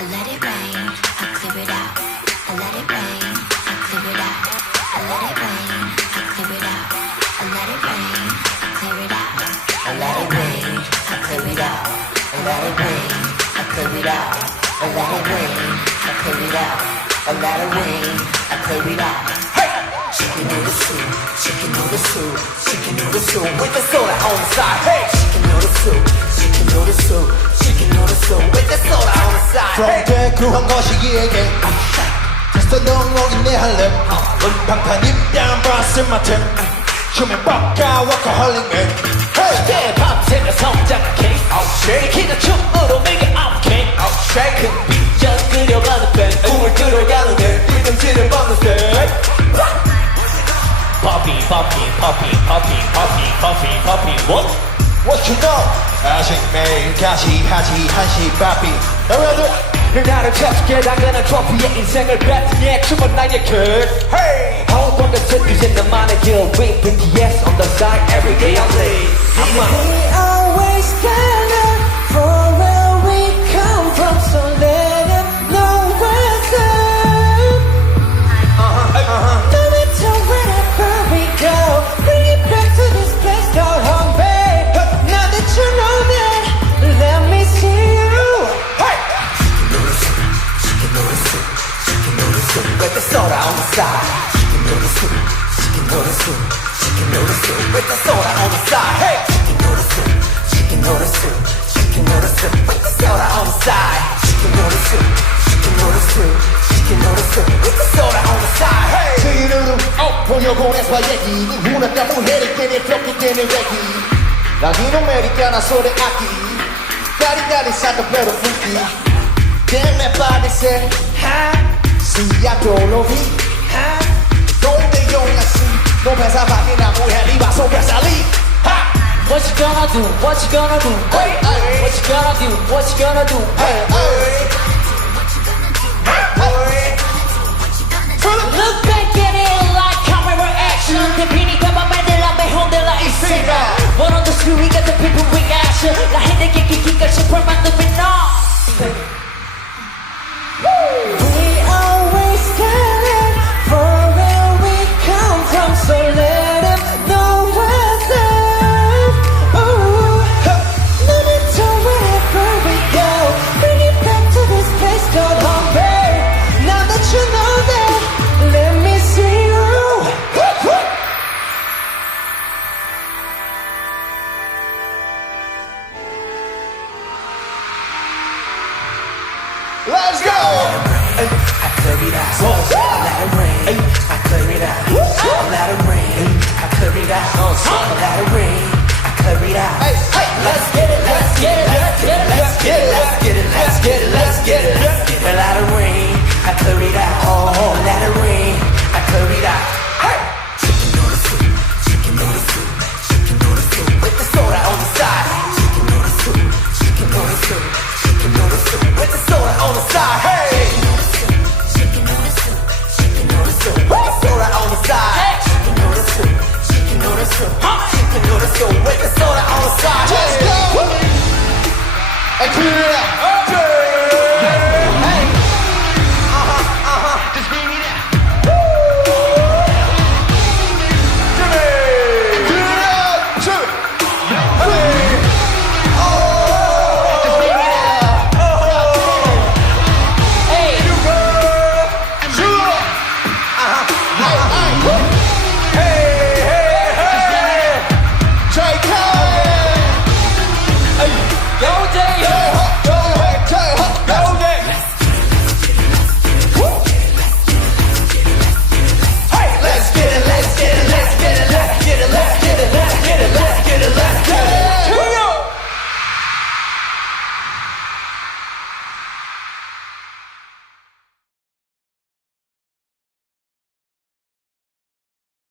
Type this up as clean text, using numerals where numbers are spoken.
I let it rain, I clear it out. I let it rain, I clear it out. I let it rain, I clear it out. I let it rain, I clear it out. I let it rain, I clear it out. I let it rain, I clear it out. I let it rain, I clear it out. I let it rain, I clear it out. Hey! Chicken noodle soup, chicken noodle soup, chicken noodle soup with the soda on the side. Hey! Chicken noodle soup, chicken noodle soup, chicken noodle soup with the soda on the side. 그런데 그한 것이기에게 just 넌 내 할래 방탄 입양 버스 맡은 춤에 뻑가 워커홀릭 맨 때 밤새며 성장한 케이크 키는 춤으로 밀게 오케이 큰 비전 그려가는 밴 꿈을 끌어가는 애 리듬질을 벗는 새 Poppy, poppy, poppy, poppy, poppy, poppy, poppy, what? What you know? 아직 매일같이 하지 한시 바삐 늘 나를 찾게 당근한 트로피에 인생을 뱉으니 춤은 나의 길 Hey! 홍보가 이제 나만의 길 With BTS on the side every day all day We always gather for where we come from So let them know what's up No matter wherever we go Bring it back to this place called home babe Now that you know that Let me see you Chicken noodle soup, chicken noodle soup with the soda on the side. Chicken noodle soup, chicken noodle soup, chicken noodle soup with the soda on the side. Hey! Chicken noodle soup, chicken noodle soup, chicken noodle soup with the soda on the side. Chicken noodle soup, chicken noodle soup, chicken noodle soup with the soda on the side. Hey! 지루루 보려고 내 스파게티 누구나 무해를 깨내 flocking 깨내 레기 나기는 메리카나 소리 아끼 다리다리 사도 배로 풀기 Damn that body said, ha, see I don't know me, ha, don't they don't see, no pesa 밖에 나 무해 리바 속 뺏살리, ha. What you gonna do? What you gonna do? Hey, hey. What you gonna do? What you gonna do? Hey, hey. Look back at it like camera action 대피니까 맘에들랑 매혼들라 있으니까 One on the screw we got the people we action 나 핸드게 기기까지 펄만 놈이 너 We always gather for where we come from So let them know what's up No matter wherever we go Bring it back to this place called home babe Now that you know that Let me see you Let's go! I clear it out. I let it rain. I clear it out. I let it rain. I clear it out. I let it rain. I clear it out. Hey, hey, Let's get it, let's get it, let's get it, let's get it, let's get it, let's get it, let's get it, let's get it. I let it rain. I clear it out. Oh, let it rain. I clear it out. Hey! Chicken noodle soup. Chicken noodle soup. Chicken noodle soup with the soda on the side. Chicken noodle soup. Chicken noodle soup. Chicken noodle soup with the soda on the side. Hey! Chicken noodle soup. Chicken noodle soup. With the soda on the side. Chicken noodle soup. Chicken noodle soup. Chicken noodle soup with the soda on the side. Let's go! And clear it out.